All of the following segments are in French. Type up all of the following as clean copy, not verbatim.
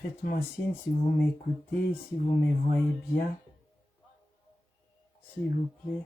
Faites-moi signe si vous m'écoutez, si vous me voyez bien, s'il vous plaît.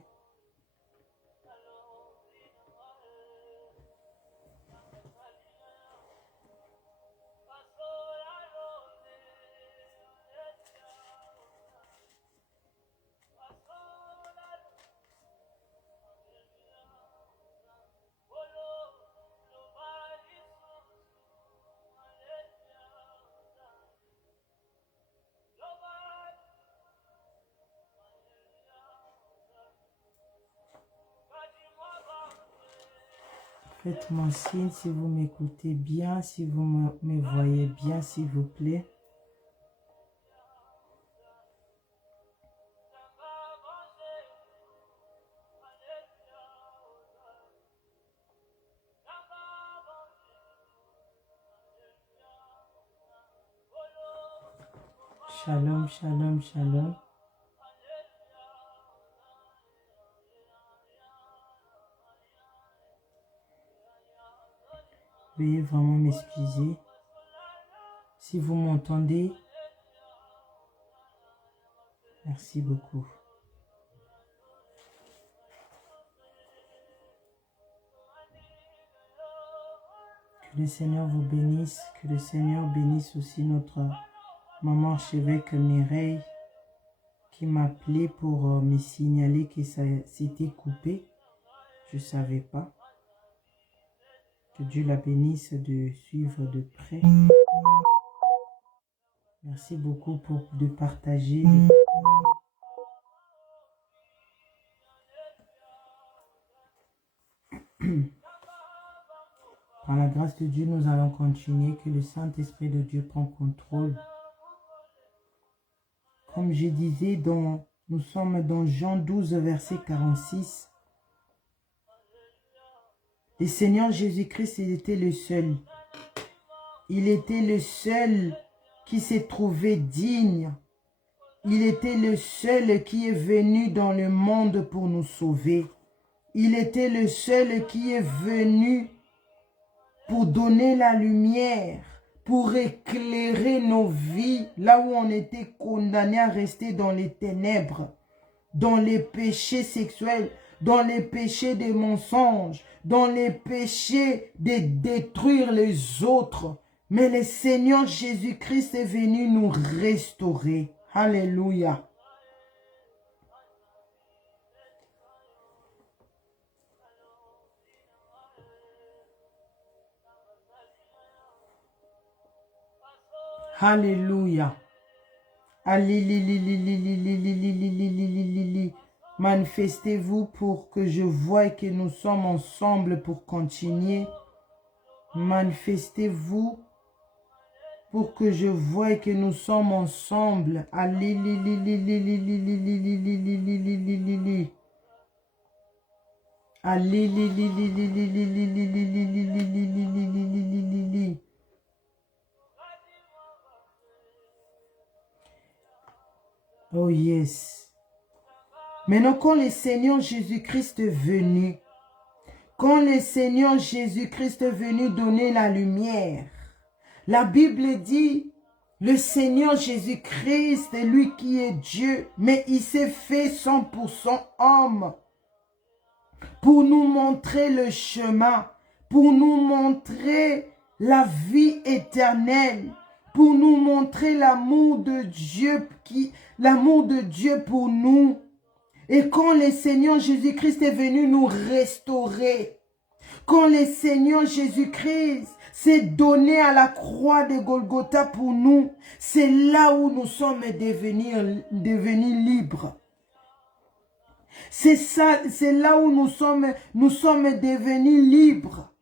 Faites-moi signe si vous m'écoutez bien, si vous me voyez bien, s'il vous plaît. Shalom, shalom, shalom. Veuillez vraiment m'excuser. Si vous m'entendez, merci beaucoup. Que le Seigneur vous bénisse, que le Seigneur bénisse aussi notre maman archevêque Mireille qui m'appelait pour me signaler que ça s'était coupé. Je ne savais pas. Que Dieu la bénisse de suivre de près. Merci beaucoup de partager. Par la grâce de Dieu, nous allons continuer. Que le Saint-Esprit de Dieu prend contrôle. Comme je disais, nous sommes dans Jean 12, verset 46. Le Seigneur Jésus-Christ, il était le seul. Il était le seul qui s'est trouvé digne. Il était le seul qui est venu dans le monde pour nous sauver. Il était le seul qui est venu pour donner la lumière, pour éclairer nos vies, là où on était condamné à rester dans les ténèbres, dans les péchés sexuels, dans les péchés des mensonges, dans les péchés de détruire les autres. Mais le Seigneur Jésus-Christ est venu nous restaurer. Alléluia. Alléluia. Manifestez-vous pour que je voie que nous sommes ensemble pour continuer. Manifestez-vous pour que je voie que nous sommes ensemble. Oh yes. Maintenant, quand le Seigneur Jésus-Christ est venu, quand le Seigneur Jésus-Christ est venu donner la lumière, la Bible dit, le Seigneur Jésus-Christ est lui qui est Dieu, mais il s'est fait 100% homme pour nous montrer le chemin, pour nous montrer la vie éternelle, pour nous montrer l'amour de Dieu, l'amour de Dieu pour nous. Et quand le Seigneur Jésus-Christ est venu nous restaurer, quand le Seigneur Jésus-Christ s'est donné à la croix de Golgotha pour nous, c'est là où nous sommes devenus libres. C'est ça, c'est là où nous sommes devenus libres.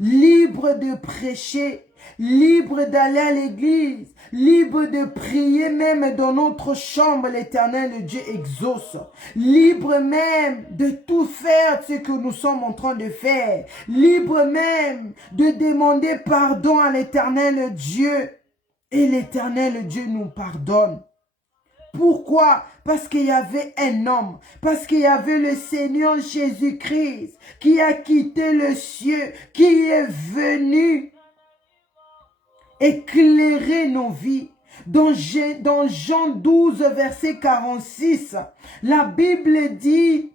Libres de prêcher, libres d'aller à l'église, libres de prier même dans notre chambre, l'Éternel Dieu exauce. Libres même de tout faire ce que nous sommes en train de faire. Libres même de demander pardon à l'Éternel Dieu. Et l'Éternel Dieu nous pardonne. Pourquoi? Parce qu'il y avait un homme, parce qu'il y avait le Seigneur Jésus-Christ qui a quitté le ciel, qui est venu éclairer nos vies. Dans Jean 12, verset 46, la Bible dit,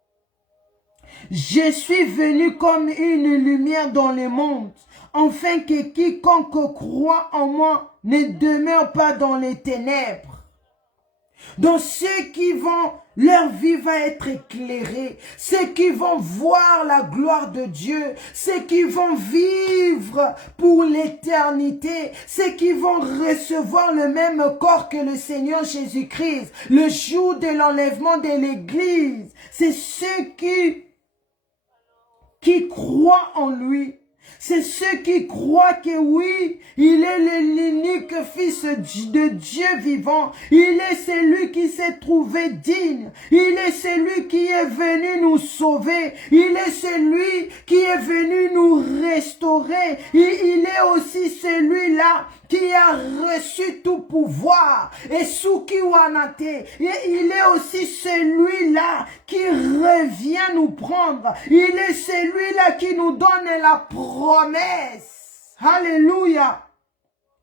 « Je suis venu comme une lumière dans le monde, afin que quiconque croit en moi ne demeure pas dans les ténèbres. » Donc ceux qui vont, leur vie va être éclairée, ceux qui vont voir la gloire de Dieu, ceux qui vont vivre pour l'éternité, ceux qui vont recevoir le même corps que le Seigneur Jésus-Christ, le jour de l'enlèvement de l'Église, c'est ceux qui croient en lui. C'est ceux qui croient que oui, il est l'unique Fils de Dieu vivant. Il est celui qui s'est trouvé digne. Il est celui qui est venu nous sauver. Il est celui qui est venu nous restaurer. Il est aussi celui-là qui a reçu tout pouvoir. Et Sukiwanate, il est aussi celui-là qui revient nous prendre. Il est celui-là qui nous donne la promesse. Alléluia.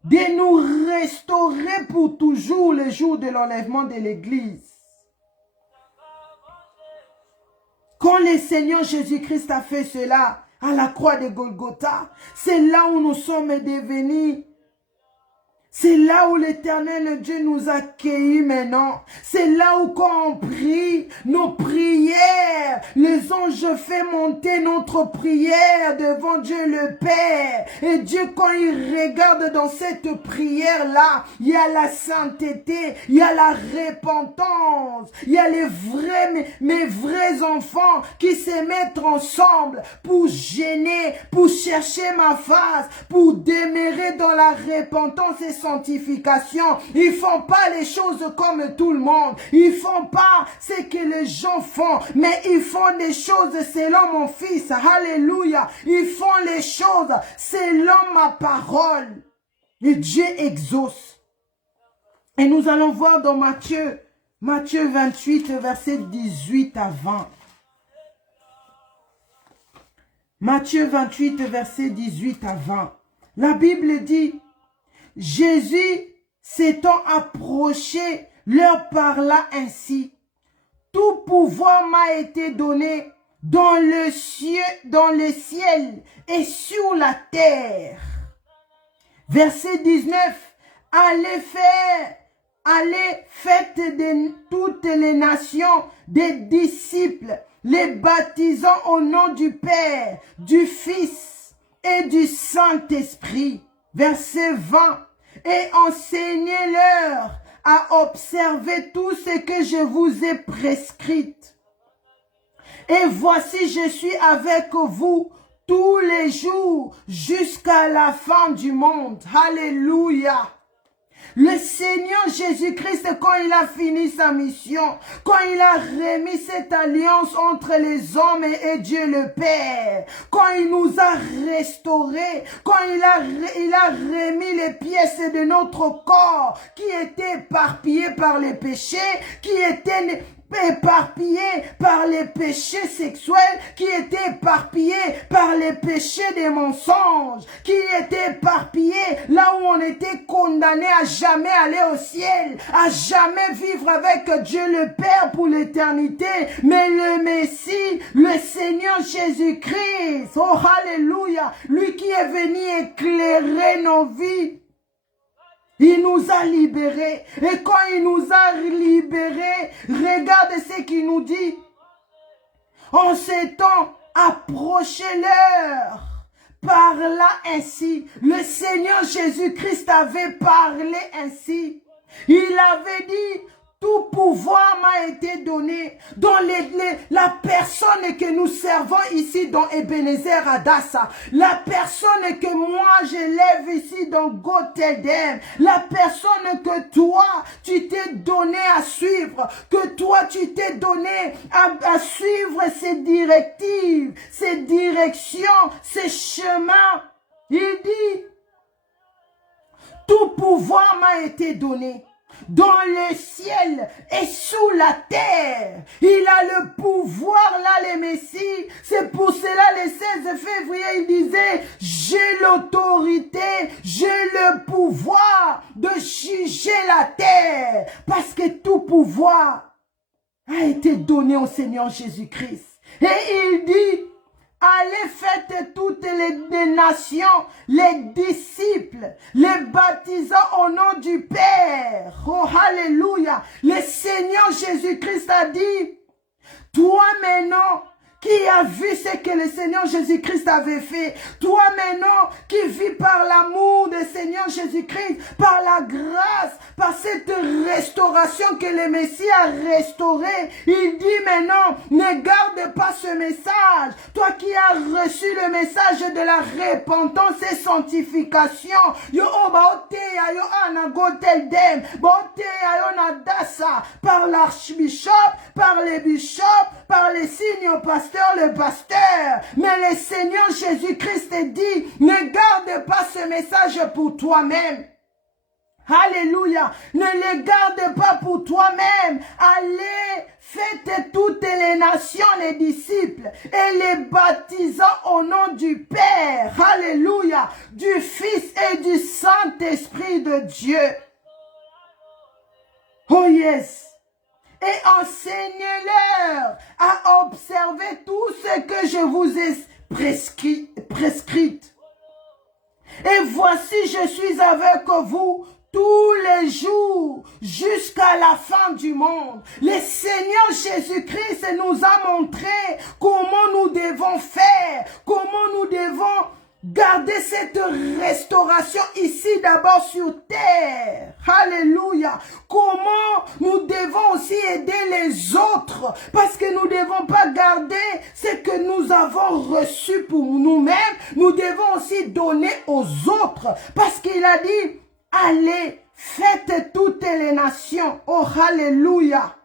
De nous restaurer pour toujours le jour de l'enlèvement de l'Église. Quand le Seigneur Jésus-Christ a fait cela à la croix de Golgotha, c'est là où nous sommes devenus. C'est là où l'Éternel Dieu nous a accueillis maintenant. C'est là où quand on prie, nos prières, les anges font monter notre prière devant Dieu le Père. Et Dieu, quand il regarde dans cette prière-là, il y a la sainteté, il y a la repentance, il y a les vrais, mes vrais enfants qui se mettent ensemble pour gêner, pour chercher ma face, pour demeurer dans la repentance et sanctification. Ils font pas les choses comme tout le monde. Ils font pas ce que les gens font, mais ils font des choses selon mon Fils. Alléluia. Ils font les choses selon ma parole. Et Dieu exauce. Et nous allons voir dans Matthieu 28, verset 18 à 20. Matthieu 28, verset 18 à 20. La Bible dit, Jésus s'étant approché, leur parla ainsi. Tout pouvoir m'a été donné dans le ciel et sur la terre. Verset 19. Allez, faites de toutes les nations des disciples, les baptisant au nom du Père, du Fils et du Saint-Esprit. Verset 20. Et enseignez-leur à observer tout ce que je vous ai prescrit. Et voici, je suis avec vous tous les jours jusqu'à la fin du monde. Alléluia. Le Seigneur Jésus-Christ, quand il a fini sa mission, quand il a remis cette alliance entre les hommes et Dieu le Père, quand il nous a restaurés, quand il a remis les pièces de notre corps qui étaient éparpillées par les péchés, qui étaient éparpillés par les péchés sexuels, qui étaient éparpillés par les péchés des mensonges, qui étaient éparpillés là où on était condamné à jamais aller au ciel, à jamais vivre avec Dieu le Père pour l'éternité. Mais le Messie, le Seigneur Jésus-Christ, oh alléluia, lui qui est venu éclairer nos vies, il nous a libérés. Et quand il nous a libérés, regarde ce qu'il nous dit. En s'étant approché-leur, parla ainsi. Le Seigneur Jésus-Christ avait parlé ainsi. Il avait dit, tout pouvoir m'a été donné dans la personne que nous servons ici dans Ebenezer Adassa, la personne que moi j'élève ici dans Gothedem, la personne que toi tu t'es donné à suivre, que toi tu t'es donné à suivre ces directives, ces directions, ces chemins. Il dit, tout pouvoir m'a été donné dans le ciel et sous la terre. Il a le pouvoir là, le Messie. C'est pour cela le 16 février, il disait, j'ai l'autorité, j'ai pouvoir de juger la terre, parce que tout pouvoir a été donné au Seigneur Jésus-Christ. Et il dit, allez faites toutes les nations, les disciples, les baptisant au nom du Père. Oh, alléluia. Le Seigneur Jésus-Christ a dit, toi maintenant, qui a vu ce que le Seigneur Jésus-Christ avait fait. Toi maintenant qui vis par l'amour du Seigneur Jésus-Christ, par la grâce, par cette restauration que le Messie a restaurée. Il dit maintenant, ne garde pas ce message. Toi qui as reçu le message de la repentance et sanctification. Yo obaote ayo anagotel dem. Baote ayo nadasa. Par l'archbishop, par les bishops, par les signes pasteurs, le pasteur. Mais le Seigneur Jésus-Christ dit, ne garde pas ce message pour toi-même. Alléluia. Ne les garde pas pour toi-même. Allez, faites toutes les nations, les disciples, et les baptisant au nom du Père. Alléluia. Du Fils et du Saint-Esprit de Dieu. Oh yes. Et enseignez-leur à observer tout ce que je vous ai prescrit. Et voici, je suis avec vous tous les jours jusqu'à la fin du monde. Le Seigneur Jésus-Christ nous a montré comment nous devons faire, comment nous devons garder cette restauration ici d'abord sur terre. Alléluia. Comment nous devons aussi aider les autres. Parce que nous ne devons pas garder ce que nous avons reçu pour nous-mêmes. Nous devons aussi donner aux autres. Parce qu'il a dit, allez, faites toutes les nations. Oh, alléluia.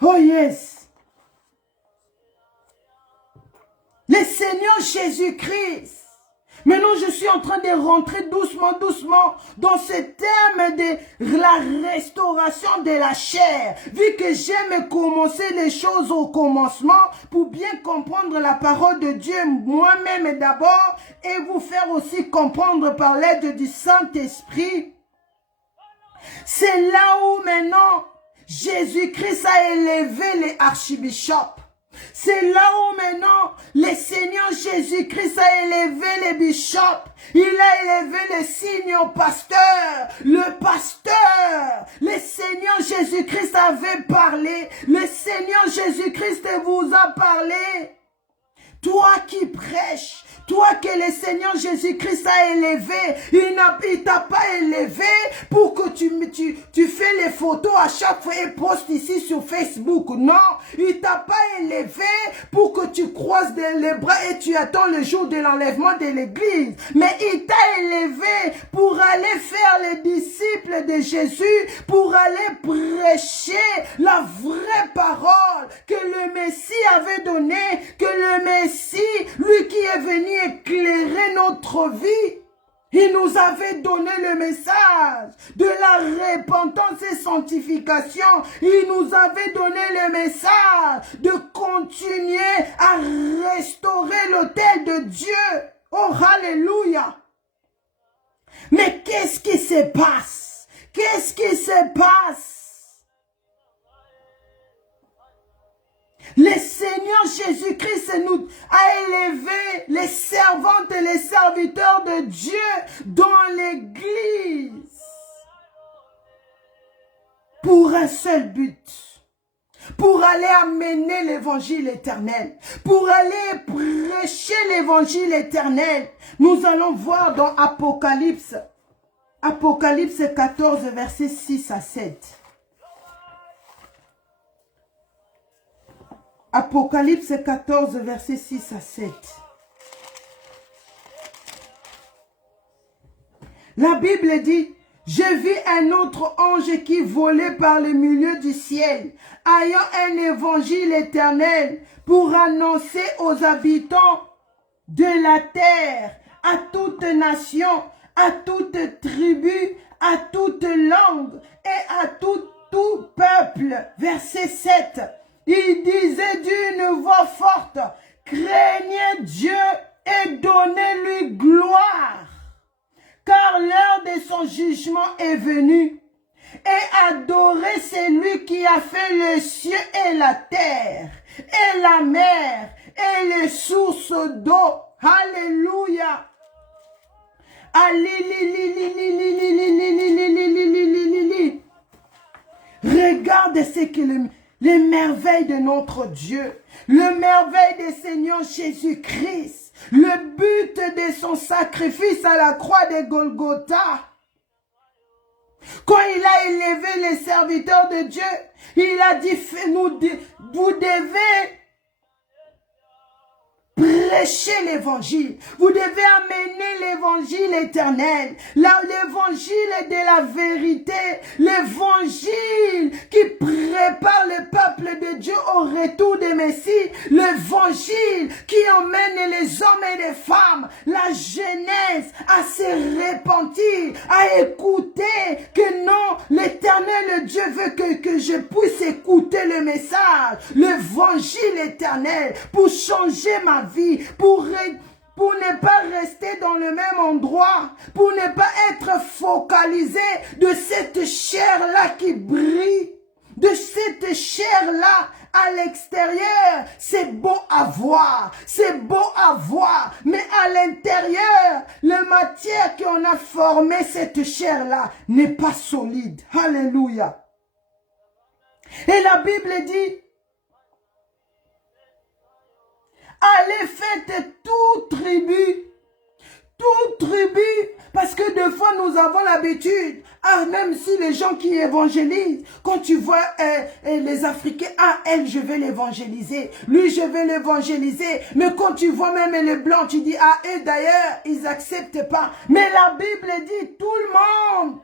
Oh, yes. Le Seigneur Jésus-Christ. Maintenant, je suis en train de rentrer doucement dans ce thème de la restauration de la chair. Vu que j'aime commencer les choses au commencement pour bien comprendre la parole de Dieu moi-même d'abord et vous faire aussi comprendre par l'aide du Saint-Esprit. C'est là où maintenant Jésus-Christ a élevé les archibishops. C'est là où maintenant le Seigneur Jésus-Christ a élevé les bishops. Il a élevé les signes au pasteur. Le pasteur. Le Seigneur Jésus-Christ avait parlé. Le Seigneur Jésus-Christ vous a parlé. Toi qui prêches, toi que le Seigneur Jésus-Christ a élevé, il t'a pas élevé pour que tu fais les photos à chaque fois et postes ici sur Facebook. Non, il t'a pas élevé pour que tu croises les bras et tu attends le jour de l'enlèvement de l'église. Mais il t'a élevé pour aller faire les disciples de Jésus, pour aller prêcher la vraie parole que le Messie avait donnée, que le Messie, lui qui est venu éclairer notre vie, il nous avait donné le message de la repentance et sanctification. Il nous avait donné le message de continuer à restaurer l'autel de Dieu. Oh, alléluia. Mais qu'est-ce qui se passe? Qu'est-ce qui se passe? Le Seigneur Jésus-Christ nous a élevé les servantes et les serviteurs de Dieu dans l'église pour un seul but. Pour aller amener l'évangile éternel. Pour aller prêcher l'évangile éternel. Nous allons voir dans Apocalypse. Apocalypse 14, versets 6 à 7. Apocalypse 14, versets 6 à 7. La Bible dit, « Je vis un autre ange qui volait par le milieu du ciel, ayant un évangile éternel pour annoncer aux habitants de la terre, à toute nation, à toute tribu, à toute langue et à tout peuple. » Verset 7. Il disait d'une voix forte, craignez Dieu et donnez-lui gloire, car de son jugement est venu. Et adorez celui qui a fait les cieux et la terre, et la mer, et les sources d'eau. Alléluia. Regarde ce que les merveilles de notre Dieu, le merveille du Seigneur Jésus-Christ, le but de son sacrifice à la croix de Golgotha. Quand il a élevé les serviteurs de Dieu, il a dit, vous devez prêcher l'évangile. Vous devez amener l'évangile éternel. L'évangile de la vérité. L'évangile qui prépare le peuple de Dieu au retour des Messie. L'évangile qui emmène les hommes et les femmes, la jeunesse à se repentir, à écouter que non, l'éternel Dieu veut que je puisse écouter le message, l'évangile éternel pour changer ma vie, pour ne pas rester dans le même endroit, pour ne pas être focalisé de cette chair-là qui brille, de cette chair-là à l'extérieur. C'est beau à voir, c'est beau à voir, mais à l'intérieur, la matière qu'on a formé cette chair-là n'est pas solide. Alléluia. Et la Bible dit, allez, faites toute tribu, parce que des fois nous avons l'habitude, même si les gens qui évangélisent, quand tu vois les Africains, elle je vais l'évangéliser, lui je vais l'évangéliser, mais quand tu vois même les Blancs, tu dis, et d'ailleurs, ils n'acceptent pas, mais la Bible dit, tout le monde,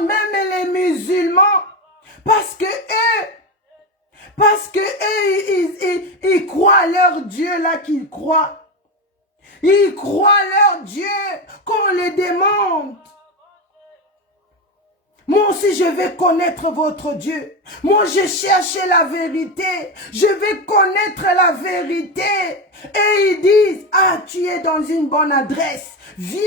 même les musulmans, parce que ils croient à leur Dieu là qu'ils croient. Ils croient à leur Dieu qu'on les demande. Moi aussi, je vais connaître votre Dieu. Moi, je cherche la vérité. Je vais connaître la vérité. Et ils disent, tu es dans une bonne adresse. Viens,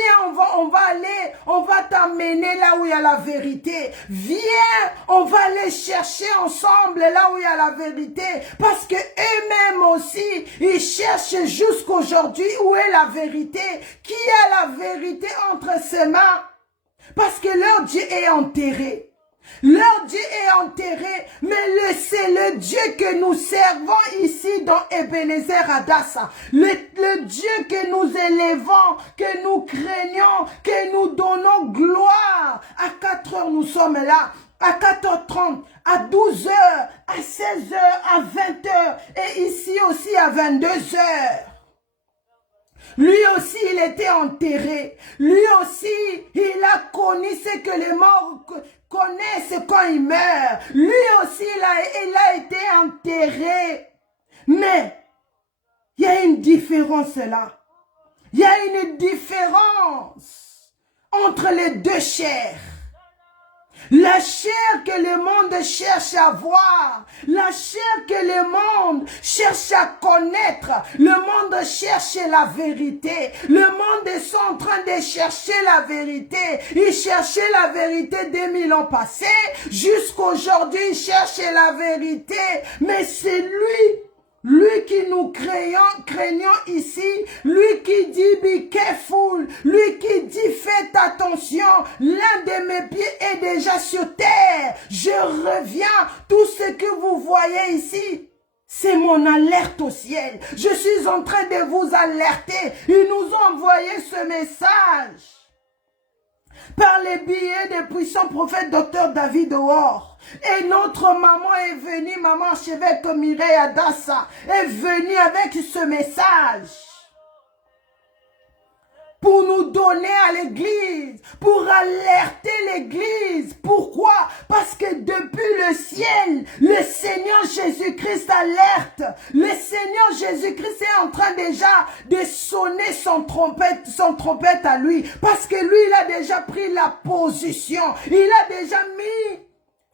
on va aller, on va t'amener là où il y a la vérité. Viens, on va aller chercher ensemble là où il y a la vérité. Parce que eux-mêmes aussi, ils cherchent jusqu'aujourd'hui où est la vérité. Qui a la vérité entre ses mains? Parce que leur Dieu est enterré. Leur Dieu est enterré, mais c'est le Dieu que nous servons ici dans Ebenezer Adassa. Le Dieu que nous élevons, que nous craignons, que nous donnons gloire. À 4 heures, nous sommes là. À 4h30, à 12h, à 16h, à 20h et ici aussi à 22h. Lui aussi, il était enterré. Lui aussi, il a connu ce que les morts connaissent quand ils meurent. Lui aussi, il a été enterré. Mais, il y a une différence là. Il y a une différence entre les deux chairs. La chair que le monde cherche à voir, la chair que le monde cherche à connaître, le monde cherche la vérité. Le monde est en train de chercher la vérité. Il cherchait la vérité 2000 ans passés, jusqu'aujourd'hui il cherche la vérité. Mais c'est lui qui nous craignons ici, lui qui dit be careful, lui qui dit faites attention, l'un de mes pieds est déjà sur terre, je reviens, tout ce que vous voyez ici, c'est mon alerte au ciel, je suis en train de vous alerter, ils nous ont envoyé ce message par les billets des puissants prophètes Dr David O'Or. Et notre maman est venue, maman archevêque Mireille Adassa, est venue avec ce message pour nous donner à l'église, pour alerter l'église. Pourquoi? Parce que depuis le ciel, le Seigneur Jésus-Christ alerte. Le Seigneur Jésus-Christ est en train déjà de sonner son trompette à lui. Parce que lui, il a déjà pris la position. Il a déjà mis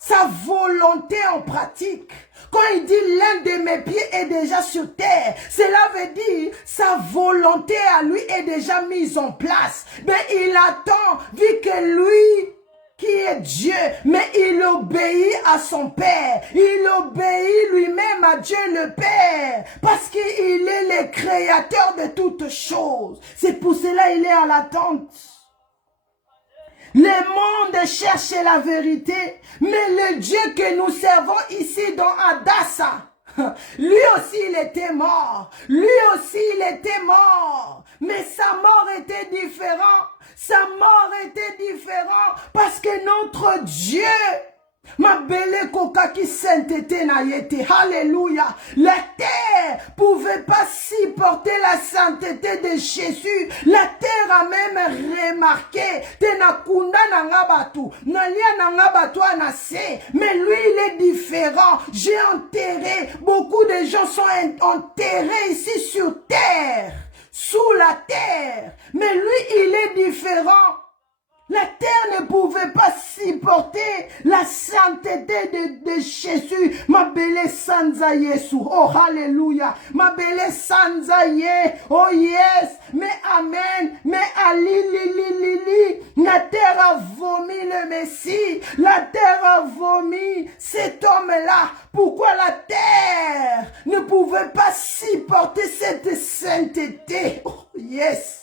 sa volonté en pratique. Quand il dit l'un de mes pieds est déjà sur terre, cela veut dire sa volonté à lui est déjà mise en place. Mais il attend, vu que lui qui est Dieu, mais il obéit à son Père. Il obéit lui-même à Dieu le Père. Parce qu'il est le créateur de toutes choses. C'est pour cela qu'il est à l'attente. Le monde cherche la vérité, mais le Dieu que nous servons ici dans Adassa, lui aussi il était mort. Lui aussi il était mort. Mais sa mort était différente. Sa mort était différente parce que notre Dieu, ma belle kokaki sainteté na yete, alléluia. La terre pouvait pas supporter la sainteté de Jésus. La terre a même remarqué, tenakunda nangabatu, nalia nangabatu anase. Mais lui il est différent. J'ai enterré, beaucoup de gens sont enterrés ici sur terre, sous la terre. Mais lui il est différent. La terre ne pouvait pas supporter la sainteté de Jésus. Ma belle Sanza Yesu. Oh, alléluia. Ma belle Sanza Ye. Oh, yes. Mais amen. Mais ali, li. La terre a vomi le Messie. La terre a vomi cet homme-là. Pourquoi la terre ne pouvait pas supporter cette sainteté? Oh, yes.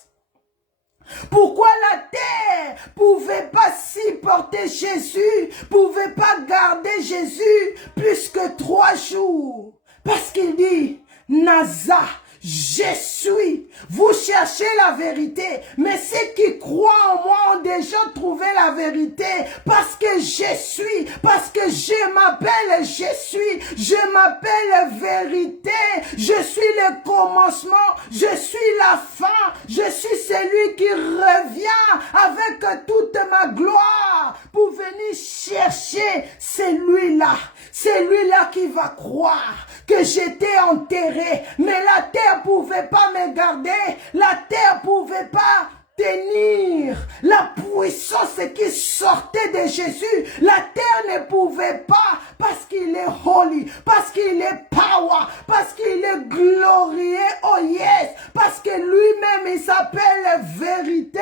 Pourquoi la terre pouvait pas supporter Jésus, pouvait pas garder Jésus plus que 3 jours? Parce qu'il dit, Naza, je suis. Vous cherchez la vérité, mais ceux qui croient en moi ont déjà trouvé la vérité. Parce que je suis, parce que je m'appelle je suis, je m'appelle vérité. Je suis le commencement, je suis la fin, je suis celui qui revient avec toute ma gloire pour venir chercher celui-là. Celui-là qui va croire que j'étais enterré, mais la terre pouvait pas me garder, la terre pouvait pas tenir la puissance qui sortait de Jésus. La terre ne pouvait pas, parce qu'il est holy, parce qu'il est power, parce qu'il est glorieux, oh yes, parce que lui-même il s'appelle vérité,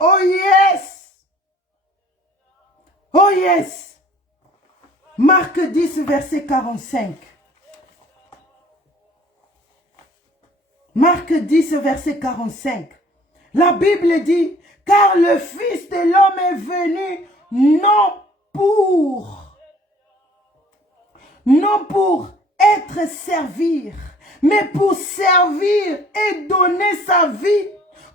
oh yes, oh yes. Marc 10 verset 45. Marc 10 verset 45. La Bible dit, car le Fils de l'homme est venu non pour être servir, mais pour servir et donner sa vie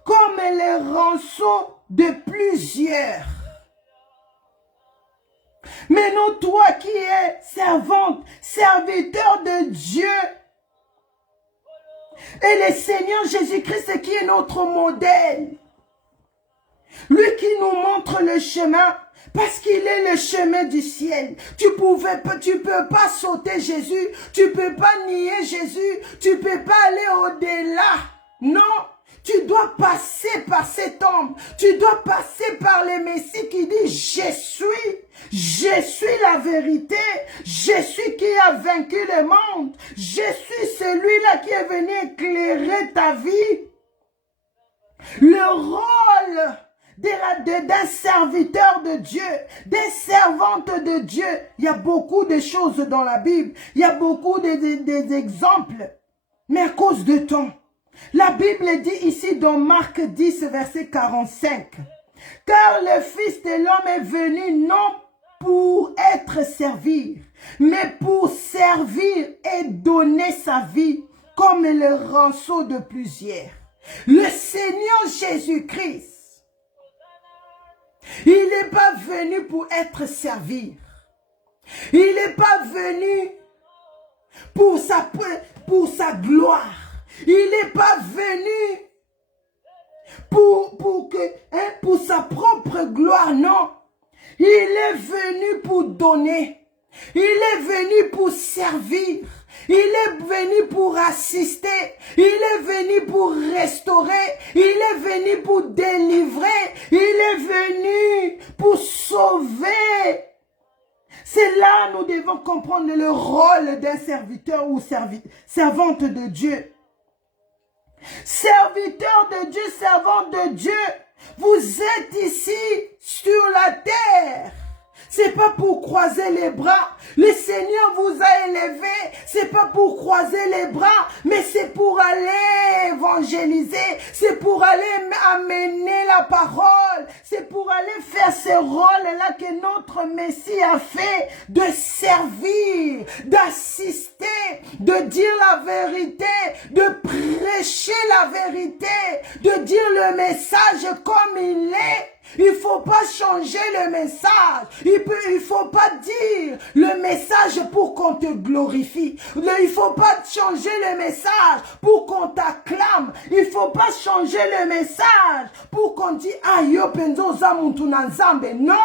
comme le rançon de plusieurs. Mais non, toi qui es servante, serviteur de Dieu, et le Seigneur Jésus-Christ qui est notre modèle, lui qui nous montre le chemin, parce qu'il est le chemin du ciel. Tu peux pas sauter Jésus, tu peux pas nier Jésus, tu peux pas aller au-delà. Non, tu dois passer par cet homme, tu dois passer par le Messie qui dit je suis la vérité, je suis qui a vaincu le monde, je suis celui-là qui est venu éclairer ta vie. Le rôle d'un serviteur de Dieu, des servantes de Dieu, il y a beaucoup de choses dans la Bible, il y a beaucoup d'exemples, mais à cause de temps, la Bible dit ici dans Marc 10 verset 45, car le Fils de l'homme est venu non pour être servi, mais pour servir et donner sa vie comme le rançon de plusieurs. Le Seigneur Jésus-Christ, il n'est pas venu pour être servi. Il n'est pas venu pour sa gloire. Il n'est pas venu pour sa propre gloire, non. Il est venu pour donner. Il est venu pour servir. Il est venu pour assister. Il est venu pour restaurer. Il est venu pour délivrer. Il est venu pour sauver. C'est là nous devons comprendre le rôle d'un serviteur ou servante de Dieu. Serviteur de Dieu, servante de Dieu, vous êtes ici sur la terre. C'est pas pour croiser les bras. Le Seigneur vous a élevé. C'est pas pour croiser les bras, mais c'est pour aller évangéliser. C'est pour aller amener la parole. C'est pour aller faire ce rôle-là que notre Messie a fait, de servir, d'assister, de dire la vérité, de prêcher la vérité, de dire le message comme il est. Il ne faut pas changer le message. Il ne faut pas dire le message pour qu'on te glorifie. Il ne faut pas changer le message pour qu'on t'acclame. Il ne faut pas changer le message pour qu'on dise « Ah, yo penzo za muntu na nzambe ». Non,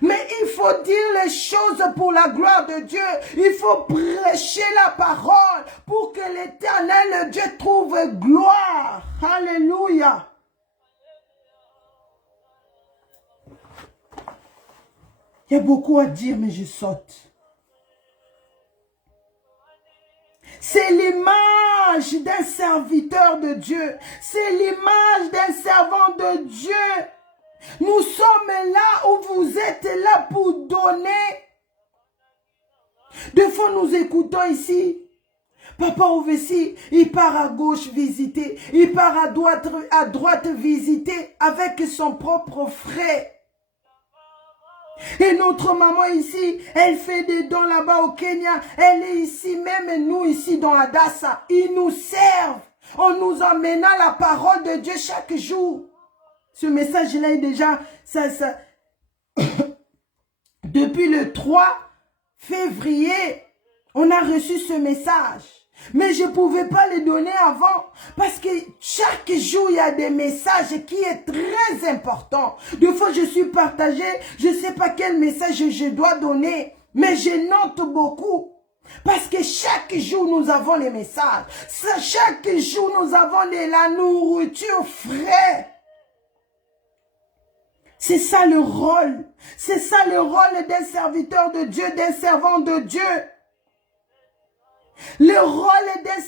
mais il faut dire les choses pour la gloire de Dieu. Il faut prêcher la parole pour que l'Éternel Dieu trouve gloire. Alléluia. Il y a beaucoup à dire, mais je saute. C'est l'image d'un serviteur de Dieu. C'est l'image d'un servant de Dieu. Nous sommes là où vous êtes là pour donner. Des fois, nous écoutons ici. Papa Ovessi, il part à gauche visiter. Il part à droite visiter avec son propre frère. Et notre maman ici, elle fait des dons là-bas au Kenya. Elle est ici, même nous ici dans Adassa. Ils nous servent en nous emmenant la parole de Dieu chaque jour. Ce message-là est déjà... Depuis le 3 février, on a reçu ce message. Mais je ne pouvais pas les donner avant. Parce que chaque jour, il y a des messages qui est très important. Des fois, je suis partagée. Je ne sais pas quel message je dois donner. Mais je note beaucoup. Parce que chaque jour, nous avons les messages. Chaque jour, nous avons de la nourriture fraîche. C'est ça le rôle. C'est ça le rôle d'un serviteur de Dieu, d'un servant de Dieu. Le rôle d'un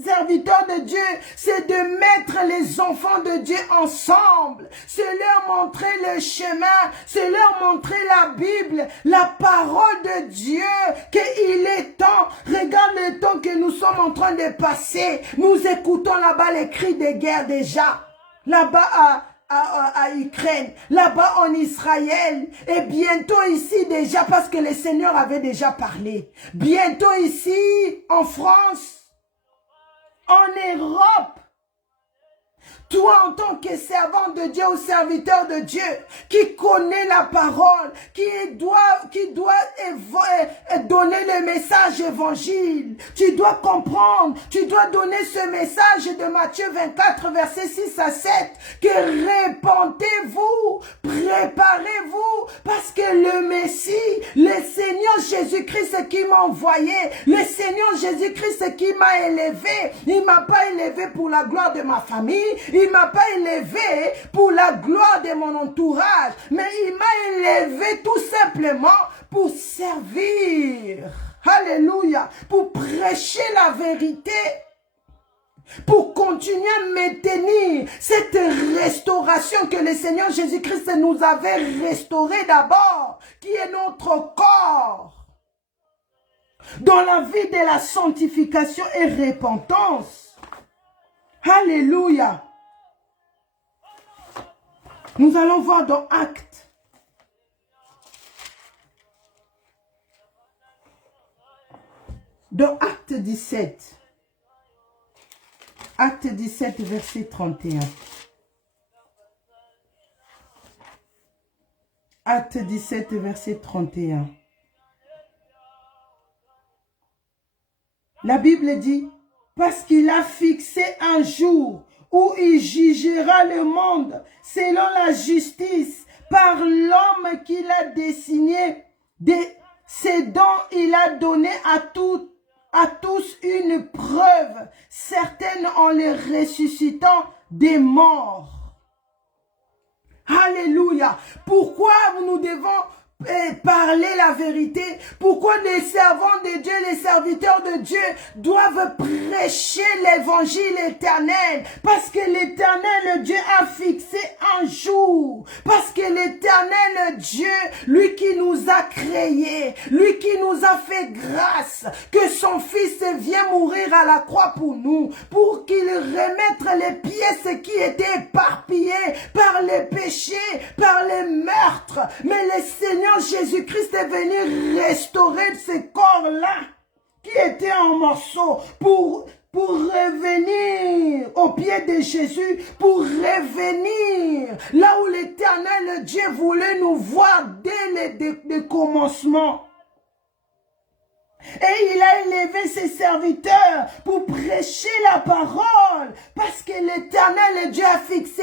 serviteur de Dieu, c'est de mettre les enfants de Dieu ensemble. C'est leur montrer le chemin, c'est leur montrer la Bible, la parole de Dieu, qu'il est temps. Regarde le temps que nous sommes en train de passer. Nous écoutons là-bas les cris de guerre déjà. Là-bas à Ukraine, là-bas en Israël, et bientôt ici déjà, parce que le Seigneur avait déjà parlé, bientôt ici en France, en Europe. Toi, en tant que servant de Dieu ou serviteur de Dieu, qui connaît la parole, qui doit donner le message évangile, tu dois comprendre, tu dois donner ce message de Matthieu 24, versets 6 à 7, que répandez-vous, préparez-vous, parce que le Messie, le Seigneur Jésus-Christ qui m'a envoyé, le Seigneur Jésus-Christ qui m'a élevé, il m'a pas élevé pour la gloire de ma famille, il m'a pas élevé pour la gloire de mon entourage, mais il m'a élevé tout simplement pour servir. Alléluia. Pour prêcher la vérité. Pour continuer à maintenir cette restauration que le Seigneur Jésus-Christ nous avait restaurée d'abord, qui est notre corps. Dans la vie de la sanctification et repentance. Alléluia. Nous allons voir dans Actes. Dans Acte 17. Acte 17, verset 31. Acte 17, verset 31. La Bible dit, parce qu'il a fixé un jour où il jugera le monde selon la justice par l'homme qu'il a désigné. C'est dont il a donné à tous une preuve certaine en les ressuscitant des morts. Alléluia. Pourquoi nous devons parler la vérité? Pourquoi les servants de Dieu, les serviteurs de Dieu doivent prêcher l'évangile éternel? Parce que l'éternel Dieu a fixé un jour. Parce que l'éternel Dieu, lui qui nous a créés, lui qui nous a fait grâce, que son fils vient mourir à la croix pour nous, pour qu'il remette les pièces qui étaient éparpillées par les péchés, par les meurtres. Mais le Seigneur Jésus-Christ est venu restaurer ce corps-là qui était en morceaux pour revenir au pied de Jésus, pour revenir là où l'éternel Dieu voulait nous voir dès le commencement. Et il a élevé ses serviteurs pour prêcher la parole. Parce que l'éternel Dieu a fixé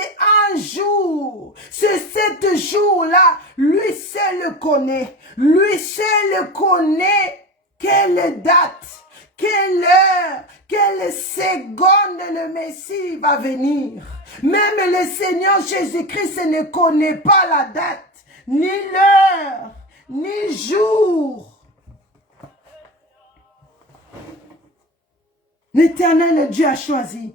un jour. C'est cet jour-là, lui seul le connaît. Lui seul connaît quelle date, quelle heure, quelle seconde le Messie va venir. Même le Seigneur Jésus-Christ ne connaît pas la date, ni l'heure, ni jour. L'éternel Dieu a choisi.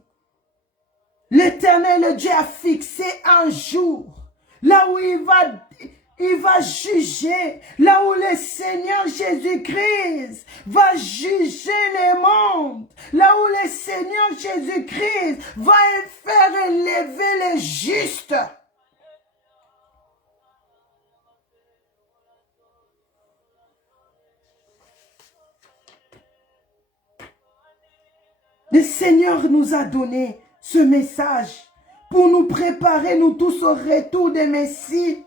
L'éternel Dieu a fixé un jour. Là où il va juger. Là où le Seigneur Jésus-Christ va juger les mondes. Là où le Seigneur Jésus-Christ va faire élever les justes. Le Seigneur nous a donné ce message pour nous préparer, nous tous, au retour des Messies.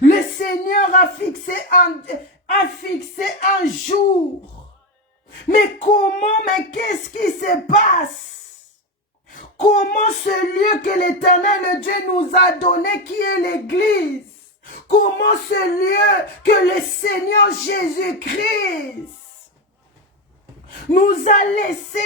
Le Seigneur a fixé un jour. Mais comment, mais qu'est-ce qui se passe? Comment ce lieu que l'Éternel Dieu nous a donné, qui est l'Église? Comment ce lieu que le Seigneur Jésus-Christ nous a laissé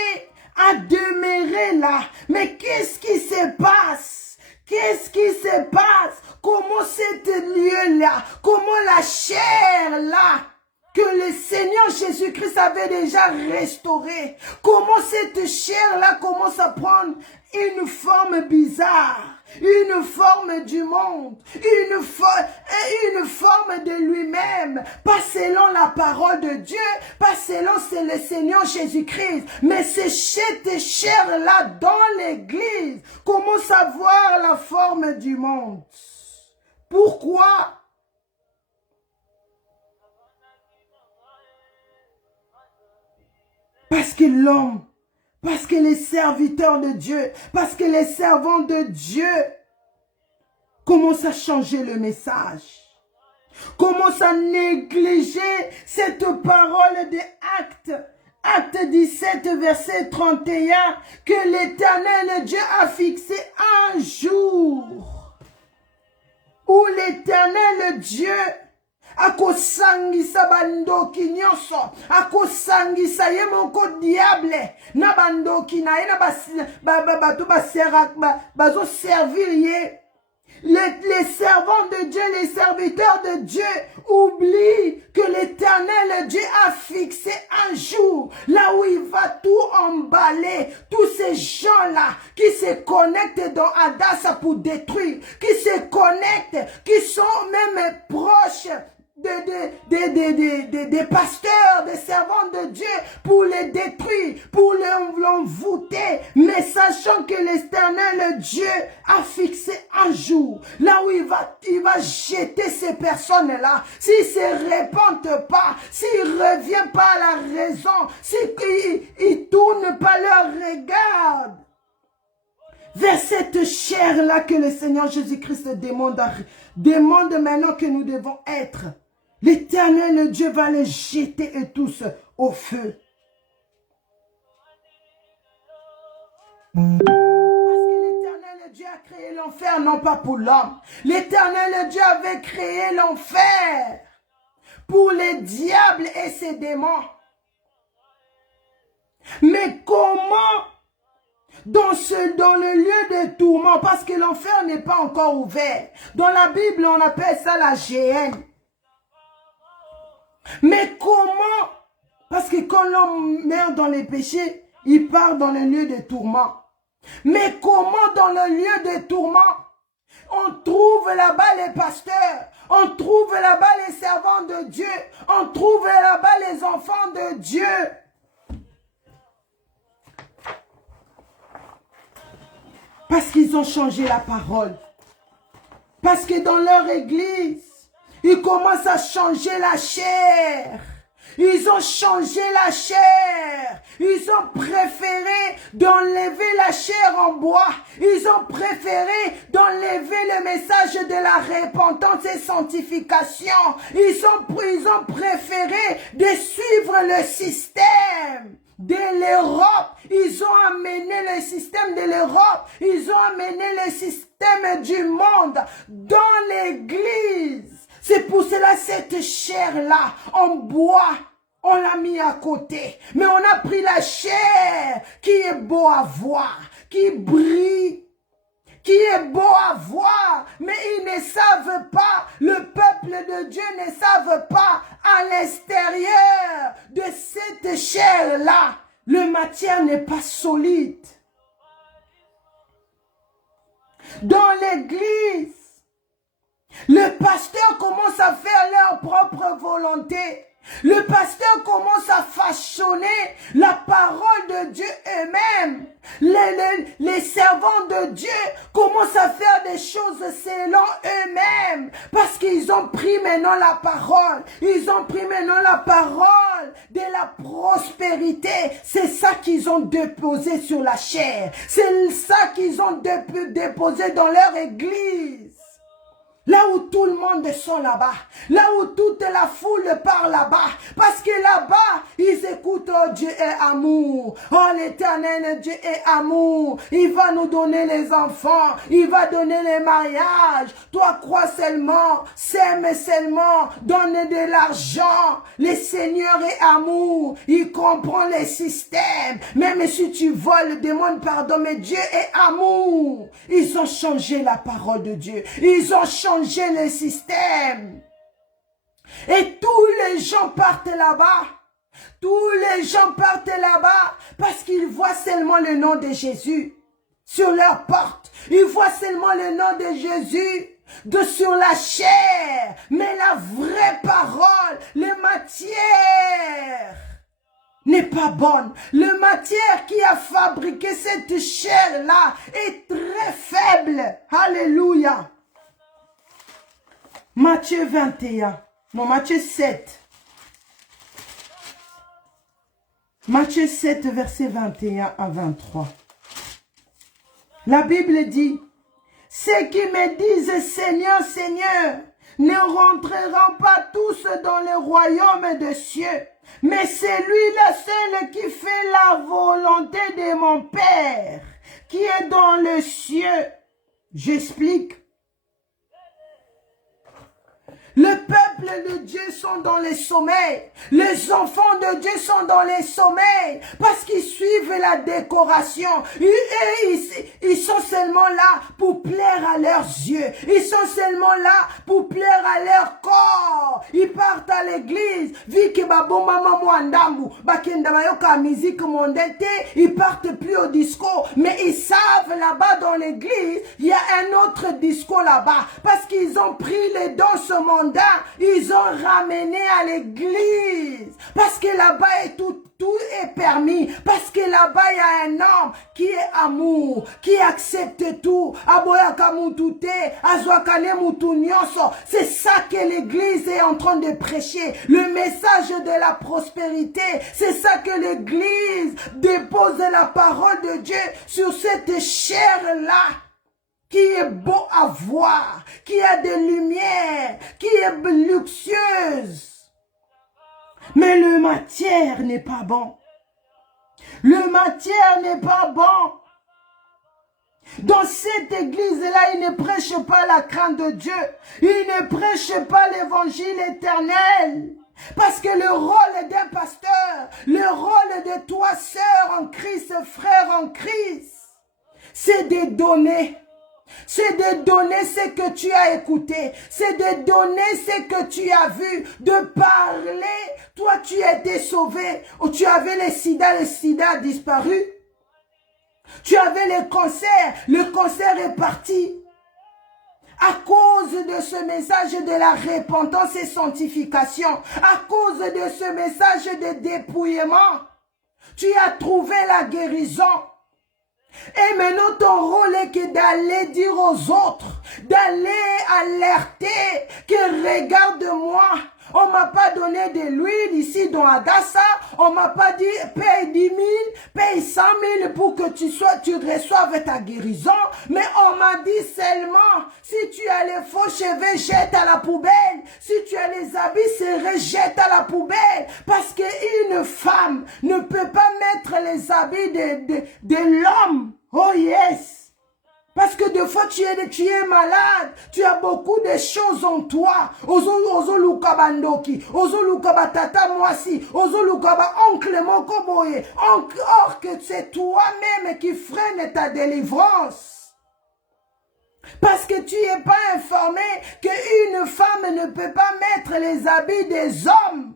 à demeurer là? Mais qu'est-ce qui se passe? Qu'est-ce qui se passe? Comment cet lieu-là, comment la chair-là, que le Seigneur Jésus-Christ avait déjà restaurée, comment cette chair-là commence à prendre une forme bizarre, une forme du monde, une forme de lui-même, pas selon la parole de Dieu, pas selon le Seigneur Jésus-Christ, mais c'est cette chair-là dans l'église commence à voir la forme du monde. Pourquoi? Parce que l'homme, parce que les serviteurs de Dieu, parce que les servants de Dieu commencent à changer le message, commencent à négliger cette parole des Acte 17, verset 31, que l'Éternel Dieu a fixé un jour où l'Éternel Dieu akosangisa bandoki nyonso, akosangisa ye moko diable na bandoki na ye na bato bazo servir ye. Les servants de Dieu, les serviteurs de Dieu oublient que l'Éternel Dieu a fixé un jour là où il va tout emballer. Tous ces gens-là qui se connectent dans Adassa pour détruire, qui se connectent, qui sont même proches des pasteurs, des servants de Dieu pour les détruire, pour l'envoûter, mais sachant que l'Éternel Dieu a fixé un jour là où il va jeter ces personnes-là. S'ils ne se répandent pas, s'ils ne reviennent pas à la raison, s'ils ne tournent pas leur regard vers cette chair-là que le Seigneur Jésus-Christ demande maintenant que nous devons être. L'Éternel Dieu va les jeter eux tous au feu. Parce que l'Éternel Dieu a créé l'enfer, non pas pour l'homme. L'Éternel Dieu avait créé l'enfer pour les diables et ses démons. Mais comment dans le lieu de tourment, parce que l'enfer n'est pas encore ouvert. Dans la Bible, on appelle ça la géhenne. Mais comment? Parce que quand l'homme meurt dans les péchés, il part dans le lieu de tourment. Mais comment dans le lieu de tourment? On trouve là-bas les pasteurs, on trouve là-bas les servants de Dieu, on trouve là-bas les enfants de Dieu. Parce qu'ils ont changé la parole. Parce que dans leur église, ils commencent à changer la chair. Ils ont changé la chair. Ils ont préféré d'enlever la chair en bois. Ils ont préféré d'enlever le message de la repentance et sanctification. Ils ont préféré de suivre le système de l'Europe. Ils ont amené le système de l'Europe. Ils ont amené le système du monde dans l'église. C'est pour cela cette chair-là, en bois, on l'a mis à côté. Mais on a pris la chair qui est beau à voir, qui brille, qui est beau à voir. Mais ils ne savent pas, le peuple de Dieu ne savent pas, à l'extérieur de cette chair-là, le matière n'est pas solide. Dans l'église, le pasteur commence à faire leur propre volonté. Le pasteur commence à façonner la parole de Dieu eux-mêmes. Les servants de Dieu commencent à faire des choses selon eux-mêmes. Parce qu'ils ont pris maintenant la parole. Ils ont pris maintenant la parole de la prospérité. C'est ça qu'ils ont déposé sur la chair. C'est ça qu'ils ont déposé dans leur église. Là où tout le monde sont là-bas. Là où toute la foule part là-bas. Parce que là-bas, ils écoutent, oh Dieu est amour. Oh l'éternel Dieu est amour. Il va nous donner les enfants. Il va donner les mariages. Toi crois seulement. Sème seulement. Donne de l'argent. Le Seigneur est amour. Il comprend les systèmes. Même si tu voles, demande pardon. Mais Dieu est amour. Ils ont changé la parole de Dieu. Ils ont changé le système. Et tous les gens partent là-bas. Tous les gens partent là-bas parce qu'ils voient seulement le nom de Jésus sur leur porte. Ils voient seulement le nom de Jésus sur la chair. Mais la vraie parole, la matière n'est pas bonne. La matière qui a fabriqué cette chair-là est très faible. Alléluia. Matthieu 21. Non, Matthieu 7. Matthieu 7, verset 21 à 23. La Bible dit, « Ceux qui me disent Seigneur, Seigneur, ne rentreront pas tous dans le royaume des cieux, mais celui-là seul qui fait la volonté de mon Père, qui est dans le cieux. » J'explique. Le peuple de Dieu sont dans les sommeils. Les enfants de Dieu sont dans les sommeils. Parce qu'ils suivent la décoration. Ils sont seulement là pour plaire à leurs yeux. Ils sont seulement là pour plaire à leur corps. Ils partent à l'église. Ils partent plus au disco. Mais ils savent là-bas dans l'église, il y a un autre disco là-bas. Parce qu'ils ont pris les danses mondaines. Ils ont ramené à l'église. Parce que là-bas, tout est permis. Parce que là-bas, il y a un homme qui est amour, qui accepte tout. C'est ça que l'église est en train de prêcher. Le message de la prospérité. C'est ça que l'église dépose la parole de Dieu sur cette chair-là. Qui est beau à voir, qui a des lumières, qui est luxueuse. Mais le matière n'est pas bon. Le matière n'est pas bon. Dans cette église-là, il ne prêche pas la crainte de Dieu. Il ne prêche pas l'évangile éternel. Parce que le rôle d'un pasteur, le rôle de toi, sœur en Christ, frère en Christ, c'est de donner. C'est de donner ce que tu as écouté. C'est de donner ce que tu as vu. De parler. Toi, tu as été sauvé. Ou tu avais le sida a disparu. Tu avais le cancer est parti. À cause de ce message de la repentance et sanctification, à cause de ce message de dépouillement, tu as trouvé la guérison. Et maintenant, ton rôle est que d'aller dire aux autres, d'aller alerter, que regarde-moi. On m'a pas donné de l'huile ici dans Adassa. On m'a pas dit paye 10 000, paye 100 000 pour que tu reçoives ta guérison. Mais on m'a dit seulement, si tu as les faux cheveux, jette à la poubelle. Si tu as les habits serrés, jette à la poubelle. Parce qu'une femme ne peut pas mettre les habits de l'homme. Oh yes! Parce que des fois, tu es malade. Tu as beaucoup de choses en toi. Ozo lukaba ndoki. Ozo lukaba tata mwasi. Ozo lukaba oncle mokoboye. Or que c'est toi-même qui freine ta délivrance. Parce que tu n'es pas informé qu'une femme ne peut pas mettre les habits des hommes.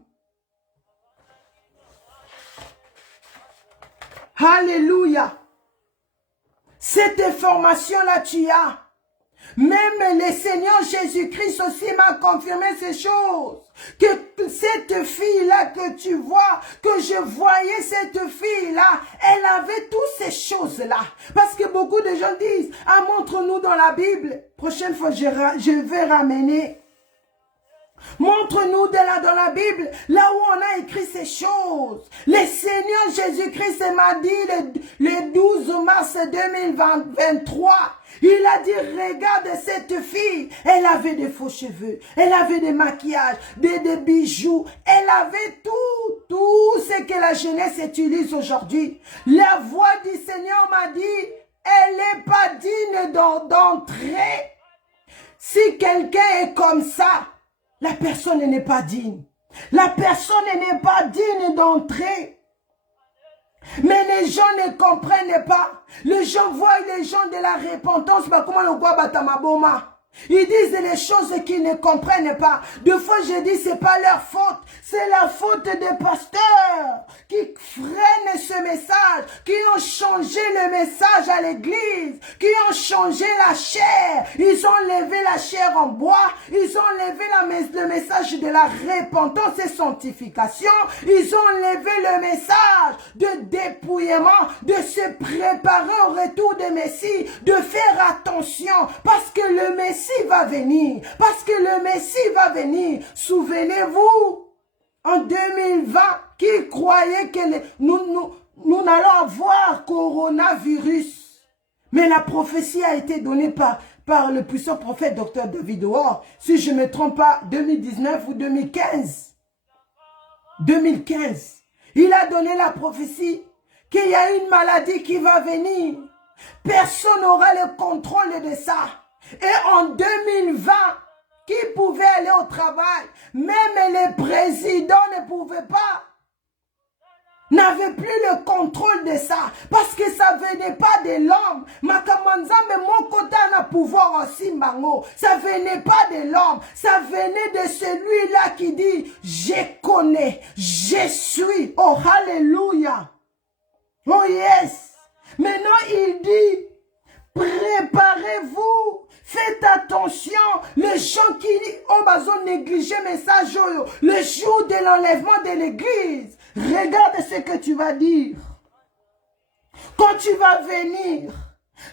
Alléluia. Cette information-là, tu as. Même le Seigneur Jésus-Christ aussi m'a confirmé ces choses. Que cette fille-là que tu vois, que je voyais cette fille-là, elle avait toutes ces choses-là. Parce que beaucoup de gens disent, ah, montre-nous dans la Bible. Prochaine fois, je vais ramener. Montre-nous dans la Bible, là où on a écrit ces choses. Le Seigneur Jésus-Christ m'a dit le 12 mars 2023, il a dit, regarde cette fille, elle avait des faux cheveux, elle avait des maquillages, des bijoux, elle avait tout ce que la jeunesse utilise aujourd'hui. La voix du Seigneur m'a dit, elle n'est pas digne d'entrer. Si quelqu'un est comme ça, la personne n'est pas digne. La personne n'est pas digne d'entrer. Mais les gens ne comprennent pas. Les gens voient les gens de la repentance. Comment on voit Batamaboma? Ils disent les choses qu'ils ne comprennent pas. Des fois, je dis, c'est pas leur faute. C'est la faute des pasteurs qui freinent ce message, qui ont changé le message à l'église, qui ont changé la chair. Ils ont levé la chair en bois. Ils ont levé le message de la repentance et sanctification. Ils ont levé le message de dépouillement, de se préparer au retour du Messie, de faire attention parce que le Messie va venir, parce que le Messie va venir. Souvenez-vous, en 2020, qui croyait que nous allons avoir coronavirus? Mais la prophétie a été donnée par le puissant prophète Dr. David O'Or, si je ne me trompe pas, 2019 ou 2015. 2015. Il a donné la prophétie qu'il y a une maladie qui va venir. Personne n'aura le contrôle de ça. Et en 2020, qui pouvait aller au travail? Même les présidents ne pouvaient pas. N'avaient plus le contrôle de ça. Parce que ça venait pas de l'homme. Makamanza, mais mon côté a pouvoir aussi, Mango. Ça venait pas de l'homme. Ça venait de celui-là qui dit, je connais, je suis. Oh, alléluia. Oh, yes. Maintenant, il dit, préparez-vous. Faites attention, les gens qui ont négligé le message, le jour de l'enlèvement de l'église, regarde ce que tu vas dire. Quand tu vas venir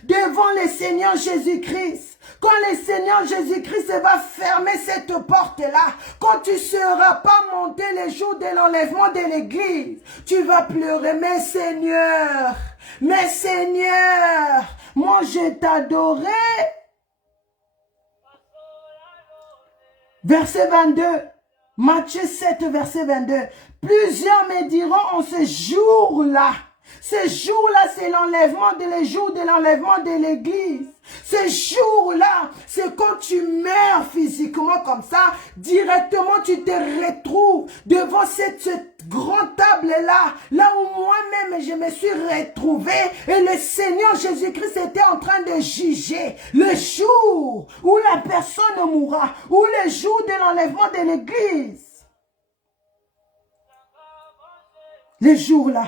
devant le Seigneur Jésus-Christ, quand le Seigneur Jésus-Christ va fermer cette porte-là, quand tu ne seras pas monté le jour de l'enlèvement de l'église, tu vas pleurer, mais Seigneur, moi je t'adorais. Verset 22, Matthieu 7, verset 22. Plusieurs me diront en ce jour-là, Ce jour-là, c'est l'enlèvement le jour de l'enlèvement de l'église. Ce jour-là, c'est quand tu meurs physiquement comme ça, directement tu te retrouves devant cette grande table-là, là où moi-même je me suis retrouvé et le Seigneur Jésus-Christ était en train de juger le jour où la personne mourra, ou le jour de l'enlèvement de l'église. Le jour-là,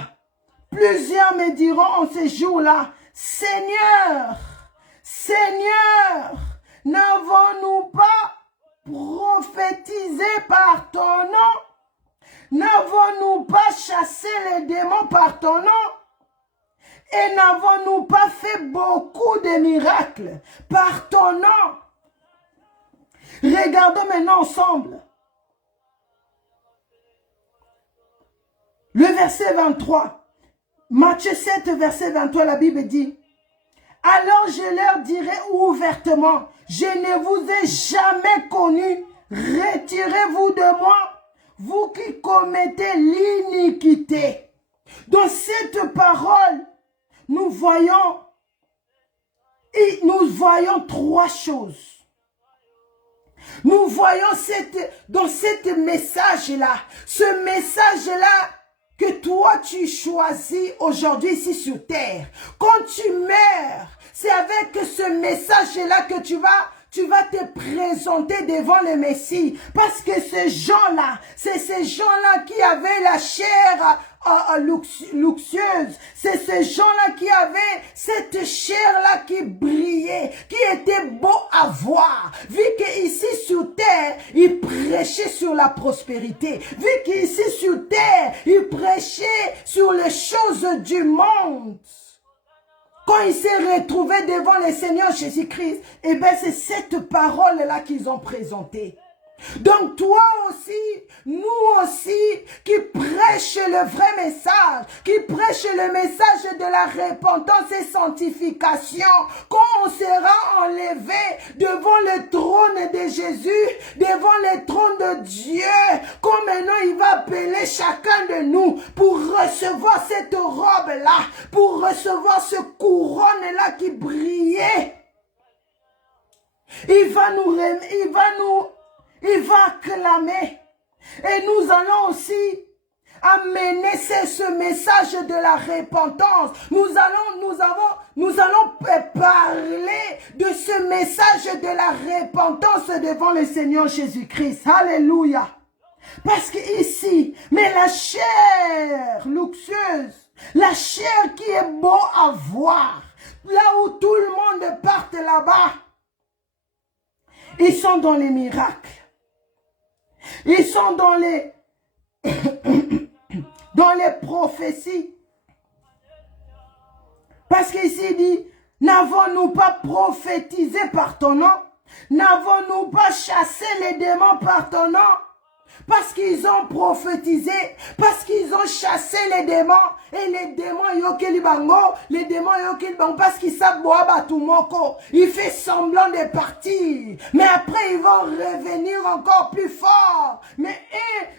plusieurs me diront en ce jour-là, Seigneur, Seigneur, n'avons-nous pas prophétisé par ton nom? N'avons-nous pas chassé les démons par ton nom? Et n'avons-nous pas fait beaucoup de miracles par ton nom? Regardons maintenant ensemble. Le verset 23. Matthieu 7, verset 23, la Bible dit, « Alors je leur dirai ouvertement, je ne vous ai jamais connu, retirez-vous de moi, vous qui commettez l'iniquité. » Dans cette parole, nous voyons trois choses. Nous voyons dans ce message-là, ce message-là que toi tu choisis aujourd'hui ici sur terre. Quand tu meurs, c'est avec ce message-là que tu vas te présenter devant le Messie. Parce que ces gens-là, c'est ces gens-là qui avaient la chair luxueuse. C'est ces gens-là qui avaient cette chair-là qui brillait, qui était beau à voir. Vu qu'ici sur terre, ils prêchaient sur la prospérité. Vu qu'ici sur terre, ils prêchaient sur les choses du monde. Quand ils s'est retrouvés devant le Seigneur Jésus-Christ, eh bien c'est cette parole-là qu'ils ont présentée. Donc toi aussi, nous aussi, qui prêchent le vrai message, qui prêchent le message de la repentance et sanctification, quand on sera enlevé devant le trône de Jésus, devant le trône de Dieu, quand maintenant il va appeler chacun de nous pour recevoir cette robe-là, pour recevoir ce couronne-là qui brillait, il va acclamer. Et nous allons aussi amener ce message de la repentance. Nous allons parler de ce message de la repentance devant le Seigneur Jésus-Christ. Alléluia. Parce que ici, mais la chair luxueuse, la chair qui est beau à voir, là où tout le monde part là-bas, ils sont dans les miracles. Ils sont dans les prophéties. Parce qu'ici il dit, n'avons-nous pas prophétisé par ton nom? N'avons-nous pas chassé les démons par ton nom? Parce qu'ils ont prophétisé, parce qu'ils ont chassé les démons. Et les démons, parce qu'ils savent il fait semblant de partir. Mais après, ils vont revenir encore plus fort. Mais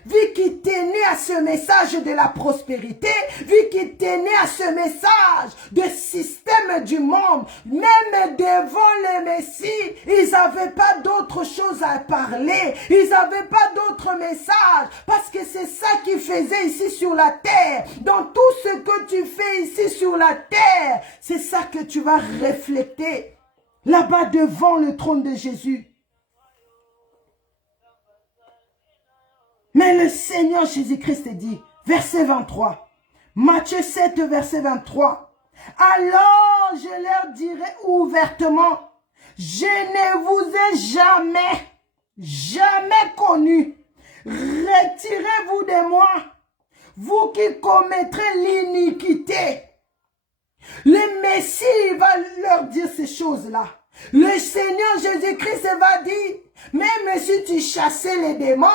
vu qu'ils tenaient à ce message de la prospérité, vu qu'ils tenaient à ce message de système du monde, même devant le Messie, ils n'avaient pas d'autre chose à parler. Ils n'avaient pas d'autre message. Parce que c'est ça qu'ils faisaient ici sur la terre. Dans tout ce que tu fais ici sur la terre, c'est ça que tu vas refléter là-bas devant le trône de Jésus. Mais le Seigneur Jésus-Christ dit, verset 23, Matthieu 7, verset 23, alors je leur dirai ouvertement, je ne vous ai jamais connu. Retirez-vous de moi, vous qui commettrez l'iniquité. Le Messie va leur dire ces choses-là. Le Seigneur Jésus-Christ va dire, même si tu chassais les démons,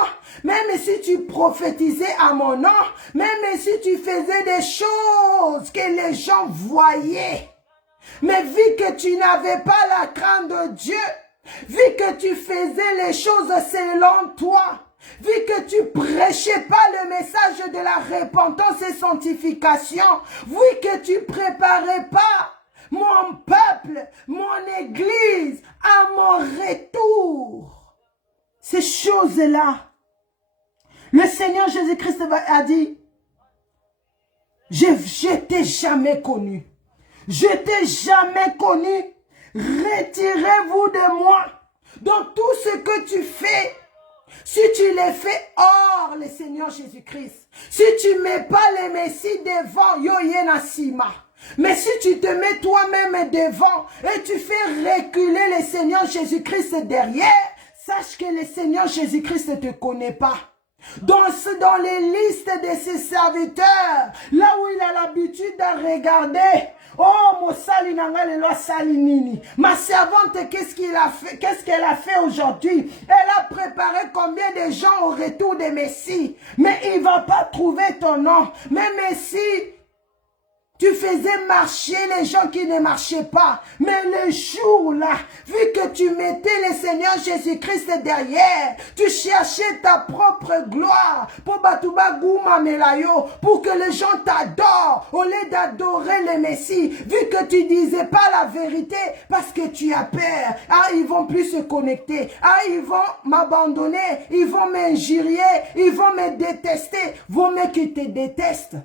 même si tu prophétisais à mon nom, même si tu faisais des choses que les gens voyaient, mais vu que tu n'avais pas la crainte de Dieu, vu que tu faisais les choses selon toi, vu que tu prêchais pas le message de la repentance et sanctification, vu que tu préparais pas mon peuple, mon église à mon retour. Ces choses-là, le Seigneur Jésus-Christ a dit, je t'ai jamais connu. Je t'ai jamais connu. Retirez-vous de moi. Dans tout ce que tu fais, si tu les fais hors le Seigneur Jésus-Christ, si tu mets pas les Messies devant, yo yena sima. Mais si tu te mets toi-même devant et tu fais reculer le Seigneur Jésus-Christ derrière, sache que le Seigneur Jésus-Christ ne te connaît pas. Dans les listes de ses serviteurs, là où il a l'habitude de regarder, oh, mon salinini, ma servante, qu'est-ce qu'elle a fait aujourd'hui? Elle a préparé combien de gens au retour des Messie? Mais il ne va pas trouver ton nom. Mais Messie, tu faisais marcher les gens qui ne marchaient pas. Mais le jour-là, vu que tu mettais le Seigneur Jésus-Christ derrière, tu cherchais ta propre gloire pour que les gens t'adorent au lieu d'adorer le Messie. Vu que tu disais pas la vérité parce que tu as peur. Ah, ils vont plus se connecter. Ah, ils vont m'abandonner. Ils vont m'injurier. Ils vont me détester. Vaut mieux qu'ils te détestent.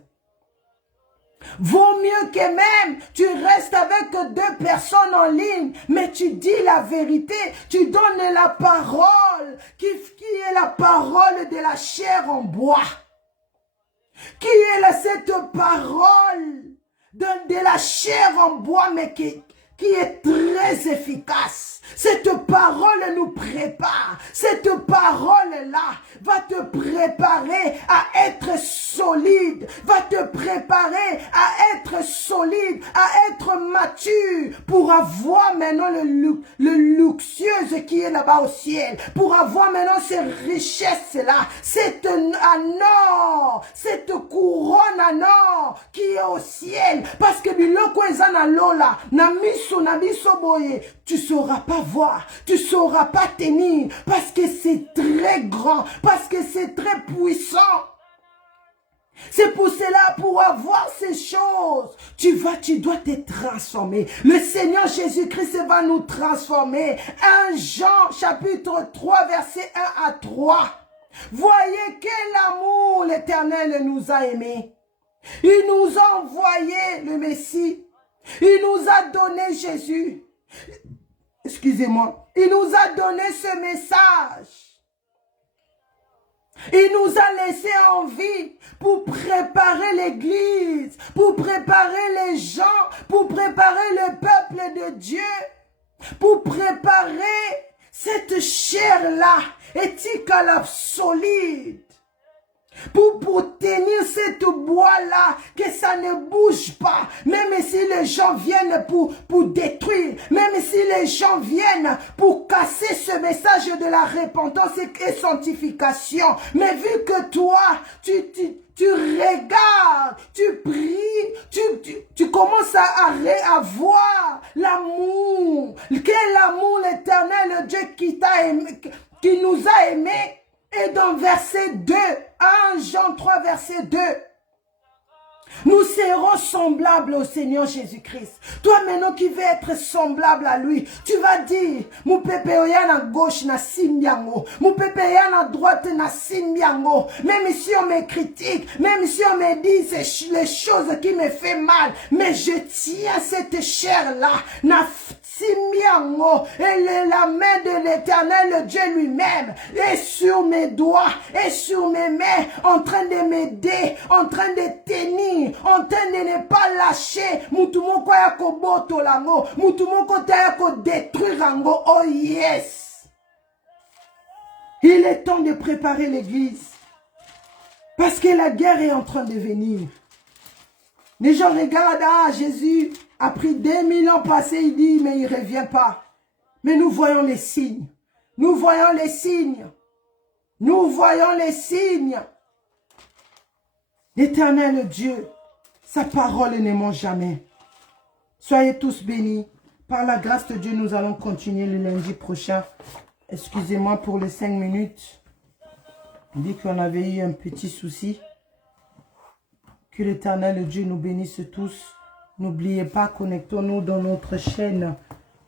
Vaut mieux que même tu restes avec 2 personnes en ligne, mais tu dis la vérité, tu donnes la parole, qui est la parole de la chair en bois. Qui est cette parole de la chair en bois, mais qui est très efficace. Cette parole nous prépare. Cette parole-là va te préparer à être solide, va te préparer à être solide, à être mature, pour avoir maintenant le luxueuse qui est là-bas au ciel, pour avoir maintenant ces richesses-là, cette or, cette couronne en or qui est au ciel, parce que biloko ezana lola, na miso na biso boye, tu sauras pas voir, tu sauras pas tenir, parce que c'est très grand, parce que c'est très puissant. C'est pour cela, pour avoir ces choses, tu dois te transformer. Le Seigneur Jésus-Christ va nous transformer. 1 Jean chapitre 3 verset 1 à 3. Voyez quel amour l'Éternel nous a aimés. Il nous a envoyé le Messie. Il nous a donné Jésus. Excusez-moi. Il nous a donné ce message. Il nous a laissé en vie pour préparer l'église, pour préparer les gens, pour préparer le peuple de Dieu, pour préparer cette chair-là, éthique solide. Pour tenir cette bois-là, que ça ne bouge pas. Même si les gens viennent pour détruire. Même si les gens viennent pour casser ce message de la repentance et sanctification. Mais vu que toi, tu regardes, tu pries, tu commences à voir l'amour. Quel amour l'Éternel Dieu qui nous a aimés. Et dans verset 2, 1 Jean 3 verset 2, nous serons semblables au Seigneur Jésus-Christ. Toi maintenant qui veux être semblable à lui, tu vas dire, mon pépé à gauche na simbiango, mon pépé à droite na simbiango. Même si on me critique, même si on me dit les choses qui me font mal, mais je tiens cette chair-là, na simbiango, et la main de l'Éternel Dieu lui-même est sur mes doigts, et sur mes mains, en train de m'aider, en train de tenir, en train de ne pas lâcher. Mutumoko ya koboto lango, mutumoko ta ya ko détruire lango. Oh yes. Il est temps de préparer l'église. Parce que la guerre est en train de venir. Les gens regardent, ah, Jésus a pris 2000 ans passés, il dit, mais il ne revient pas. Mais nous voyons les signes. Nous voyons les signes. Nous voyons les signes. L'Éternel Dieu, sa parole ne ment jamais. Soyez tous bénis. Par la grâce de Dieu, nous allons continuer le lundi prochain. Excusez-moi pour les 5 minutes. On dit qu'on avait eu un petit souci. Que l'Éternel Dieu nous bénisse tous. N'oubliez pas, connectons-nous dans notre chaîne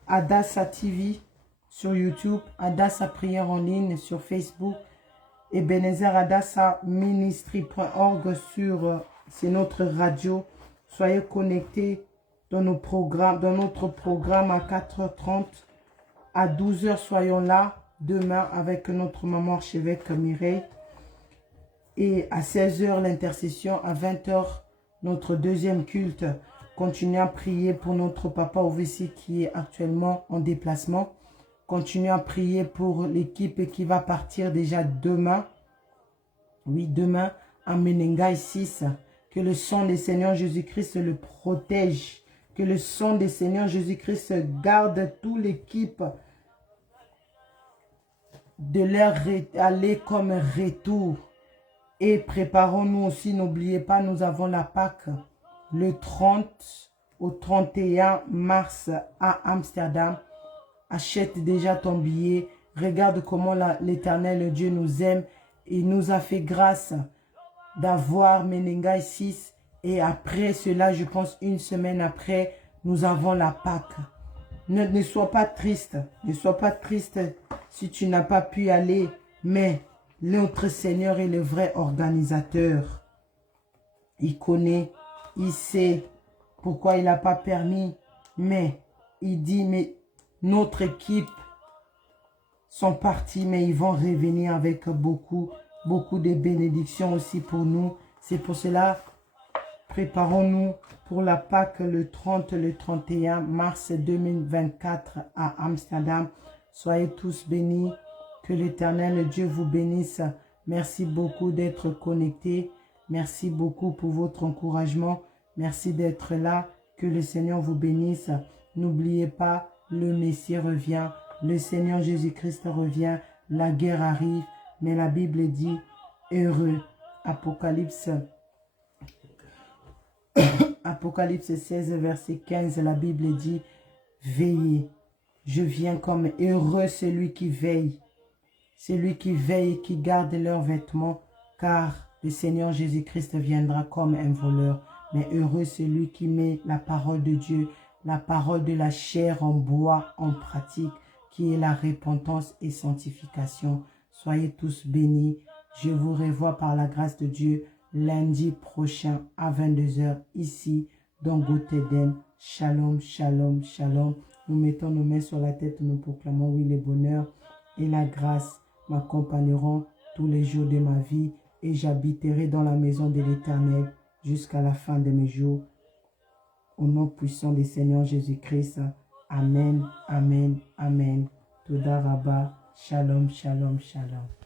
Adassa TV sur YouTube, Adassa Prière en ligne sur Facebook, Ebenezer Adassa Ministry.org c'est notre radio. Soyez connectés dans notre programme à 4h30. À 12h, soyons là demain avec notre maman archevêque Mireille. Et à 16h, l'intercession. À 20h, notre deuxième culte. Continuez à prier pour notre papa OVC qui est actuellement en déplacement. Continuez à prier pour l'équipe qui va partir déjà demain. Oui, demain à Menengai 6. Que le sang des Seigneurs Jésus-Christ le protège. Que le sang des Seigneurs Jésus-Christ garde toute l'équipe de leur aller comme retour. Et préparons-nous aussi, n'oubliez pas, nous avons la Pâque le 30 au 31 mars à Amsterdam. Achète déjà ton billet. Regarde comment l'Éternel Dieu nous aime et nous a fait grâce d'avoir Menengai 6. Et après cela, je pense une semaine après, nous avons la Pâque. Ne sois pas triste. Ne sois pas triste si tu n'as pas pu aller. Mais notre Seigneur est le vrai organisateur. Il connaît, il sait pourquoi il n'a pas permis. Mais il dit, mais notre équipe sont partis, mais ils vont revenir avec beaucoup de bénédictions aussi pour nous. C'est pour cela, préparons-nous pour la Pâque le 30, le 31 mars 2024 à Amsterdam. Soyez tous bénis. Que l'Éternel Dieu vous bénisse. Merci beaucoup d'être connectés. Merci beaucoup pour votre encouragement. Merci d'être là. Que le Seigneur vous bénisse. N'oubliez pas, le Messie revient. Le Seigneur Jésus-Christ revient. La guerre arrive. Mais la Bible dit, heureux. Apocalypse 16, verset 15, la Bible dit, veillez. Je viens comme heureux celui qui veille. Celui qui veille et qui garde leurs vêtements, car le Seigneur Jésus-Christ viendra comme un voleur. Mais heureux celui qui met la parole de Dieu, la parole de la chair en bois, en pratique, qui est la repentance et sanctification. Soyez tous bénis. Je vous revois par la grâce de Dieu lundi prochain à 22h ici dans Gothèden. Shalom, shalom, shalom. Nous mettons nos mains sur la tête, nous proclamons oui le bonheur et la grâce m'accompagneront tous les jours de ma vie et j'habiterai dans la maison de l'Éternel jusqu'à la fin de mes jours. Au nom puissant du Seigneur Jésus-Christ. Amen, amen, amen. Toda Rabba. Shalom, shalom, shalom.